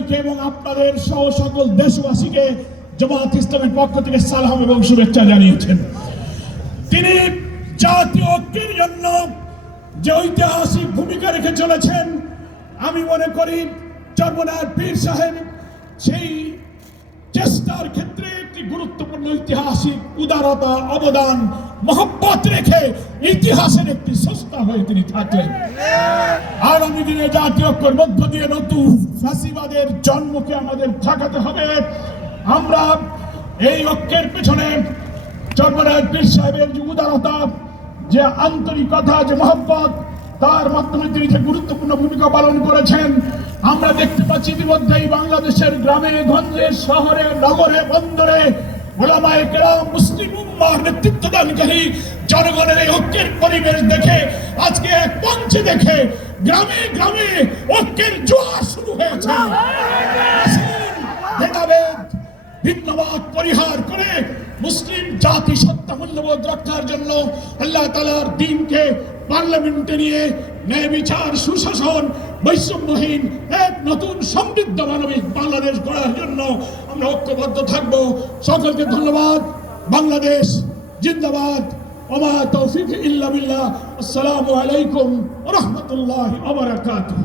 সবাইকে এবং আপনাদের সহ সকল দেশবাসীকে জামাত ইসলামের পক্ষ থেকে সালাম এবং শুভেচ্ছা জানিয়েছেন। তিনি জাতীয় ঐক্যের জন্য যে ঐতিহাসিক ভূমিকা রেখে চলেছেন, আমি মনে করি চর্মনাথ পীর সাহেব সেই চেষ্টার ক্ষেত্রে ঐতিহাসিক উদারতা, অবদান, মহব্বত রেখে ইতিহাসের একটি সস্তা হয়ে তিনি থাকলেন। আগামী দিনে জাতীয় ঐক্যের মধ্য দিয়ে নতুন ফ্যাসিবাদের জন্মকে আমাদের ঠেকাতে হবে। আমরা এই ঐক্যের পেছনে চর্মরাজ পীর সাহেবের যে উদারতা, যে আন্তরিকতা, যে মহব্বত, তার মাধ্যমে তিনি যে গুরুত্বপূর্ণ ভূমিকা পালন করেছেন, আমরা দেখতে পাচ্ছি ইতিমধ্যেই বাংলাদেশের গ্রামে, গঞ্জে, শহরে, নগরে, বন্দরে মুসলিম জনগণের এই ঐক্যের পরিবেশ দেখে, আজকে এক মঞ্চে দেখে গ্রামে গ্রামে ঐক্যের জোয়ার শুরু হয়েছে। ভেদাভেদ, ভিন্নবাদ পরিহার করে মুসলিম জাতি সত্তা মূল্যবোধ রক্ষার জন্য আল্লাহ তালার দিনকে পার্লামেন্টে নিয়ে ন্যায় বিচার, সুশাসন বৈষম্যহীন এক নতুন সমৃদ্ধ মানবিক বাংলাদেশ গড়ার জন্য আমরা ঐক্যবদ্ধ থাকব। সকলকে ধন্যবাদ। বাংলাদেশ জিন্দাবাদ। ওমা তৌফিক ইল্লা আসসালামু আলাইকুম রহমতুল্লাহ ওয়া বারাকাতুহু।